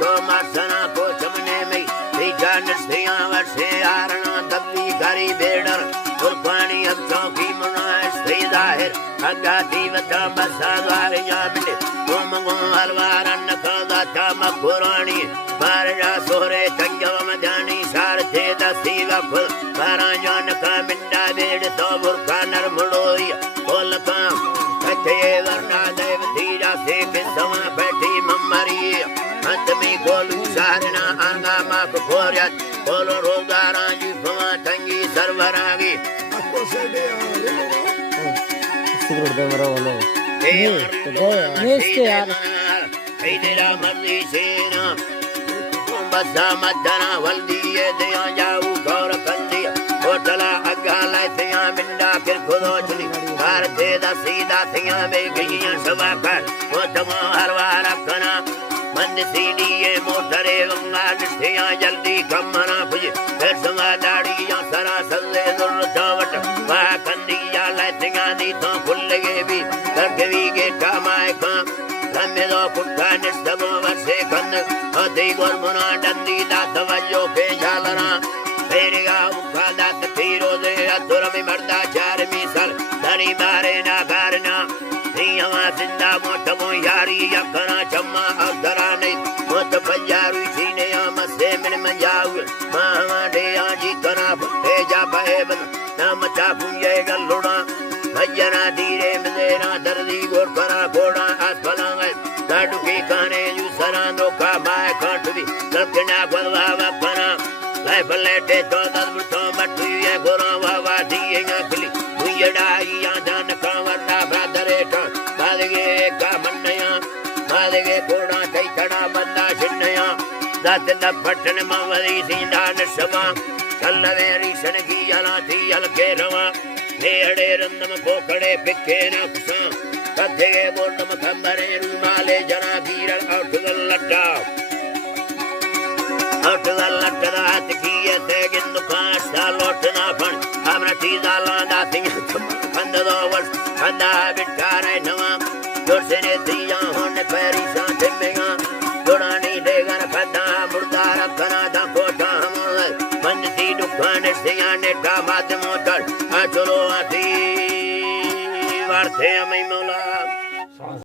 तो मासना को चमने में जान स्त्रियां वर्षे आरणा दबी गरी बेडर कुर्बानी अब चौकी मुना स्त्री जाहिर अगाती वता बसा द्वारिया मिले तुम गो हलवार अन्न खादा तम पुरानी मारजा सोरे तंजव मजानी सारथे दसी वफुल मारा जान का मिंडा बेड तो बुरखा नर मुड़ोई बोल का कथे वरना देव तीरा से के समा बैठी ममरी अंतमी कोलू सारना आंगा माप खोरत कोलो रोगारा जी फमा तंगी सर्वरागी आपको से दे सिगरेट दे मरो वाले नेस्ते यार तेरा मर्जी सेना बसा मदना वल्दी ये दिया जाऊ गौर कंदी होटला अगाला थिया मिंडा फिर खुदो चली कार दे दा सीधा थिया में गईया सवा कर वो तमा हरवार कना मन सीडी ये मोटरे वंगा थिया जल्दी कमना पुज फिर सवा दाड़ी या सरा सल्ले दुर चावट वा कंदी या लथिया दी तो खुल गे भी करके के कामाए का तन्ने दो पुट्ठा निस्तबो वर्षे कन्न अति गुरमुना डंदी दात वजो पे झालना फेरिया उखा दात तीरो दे अधुर में मर्दा चार मिसल धनी मारे ना करना सिंहवा सिंधा मोट मो यारी यकना चम्मा अधरा नहीं मोट पंजारू सीने मसे मन मंजाऊ मावा दे आजी कना फटे जा बहेबन नाम चा पुंजे गलुड़ा भजना धीरे मदेना दर्दी गोर करा घोड़ा आसफलांग लाडू के खाने जू सरांदो का माय कंठवी लकना गलवा वकना लाइफ लेटे तो दलबुतो मटुए गोरा वावा दिए गली बुयड़ाई यादन का वरना बादरे तो बादगे का मन्नया बादगे घोड़ा कई खड़ा बंदा छिन्नया दात न पटन मवरी सींदा नसवा कल्लवेरी सनगी अला थी अलके रवा नेड़े रंदम कोकड़े पिके नक्सा कथे बोलम खंबरे रूमाले जना गिरल औटगल लट्टा रात की ऐसे गिंद पास्ता लोटना फन हमरा टीजा लांदा थिंग खंद दो वर्ष खंदा बिटारे नवा जोर से ने दिया होने पैरी सांस मेगा जोड़ानी देगर खंदा मुर्दा रखना दा कोटा हम मंदी दुकान से आने का माध्यम मोटर चलो आती वार्थे में